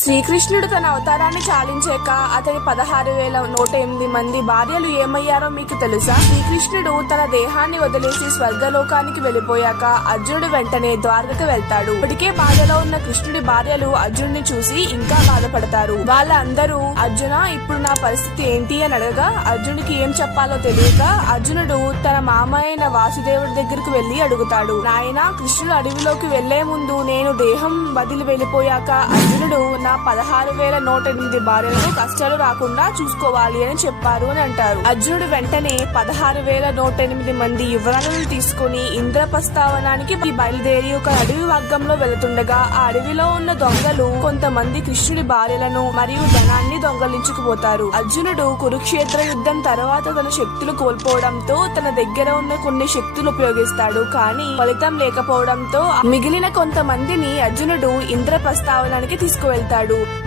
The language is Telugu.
శ్రీకృష్ణుడు తన అవతారాన్ని చాలించాక అతని 16,108 మంది భార్యలు ఏమయ్యారో మీకు తెలుసా? శ్రీకృష్ణుడు తన దేహాన్ని వదిలేసి స్వర్గలోకానికి వెళ్లిపోయాక అర్జునుడు వెంటనే ద్వారకకు వెళ్తాడు. ఇప్పటికే బాధలో ఉన్న కృష్ణుడి భార్యలు అర్జునుడిని చూసి ఇంకా బాధపడతారు. వాళ్ళందరూ అర్జున ఇప్పుడు నా పరిస్థితి ఏంటి అని అడగగా అర్జునుడికి ఏం చెప్పాలో తెలియక అర్జునుడు తన మామ అయిన వాసుదేవుడి దగ్గరకు వెళ్లి అడుగుతాడు. నాయనా, కృష్ణుడు అడవిలోకి వెళ్లే ముందు నేను దేహం వదిలి వెళ్లిపోయాక అర్జునుడు నా 16,108 భార్యలను కష్టాలు రాకుండా చూసుకోవాలి అని చెప్పారు అని అంటారు. అర్జునుడు వెంటనే 16,108 మంది యువరాణులను తీసుకుని ఇంద్రప్రస్థావనానికి బయలుదేరి ఒక అడవి మార్గంలో వెళుతుండగా ఆ అడవిలో ఉన్న దొంగలు కొంతమంది కృష్ణుడి భార్యలను మరియు ధనాన్ని దొంగలించుకుపోతారు. అర్జునుడు కురుక్షేత్ర యుద్ధం తర్వాత తన శక్తులు కోల్పోవడంతో తన దగ్గర ఉన్న కొన్ని శక్తులు ఉపయోగిస్తాడు. కానీ ఫలితం లేకపోవడంతో మిగిలిన కొంతమందిని అర్జునుడు ఇంద్రప్రస్థావనానికి తీసుకువెళ్తాడు.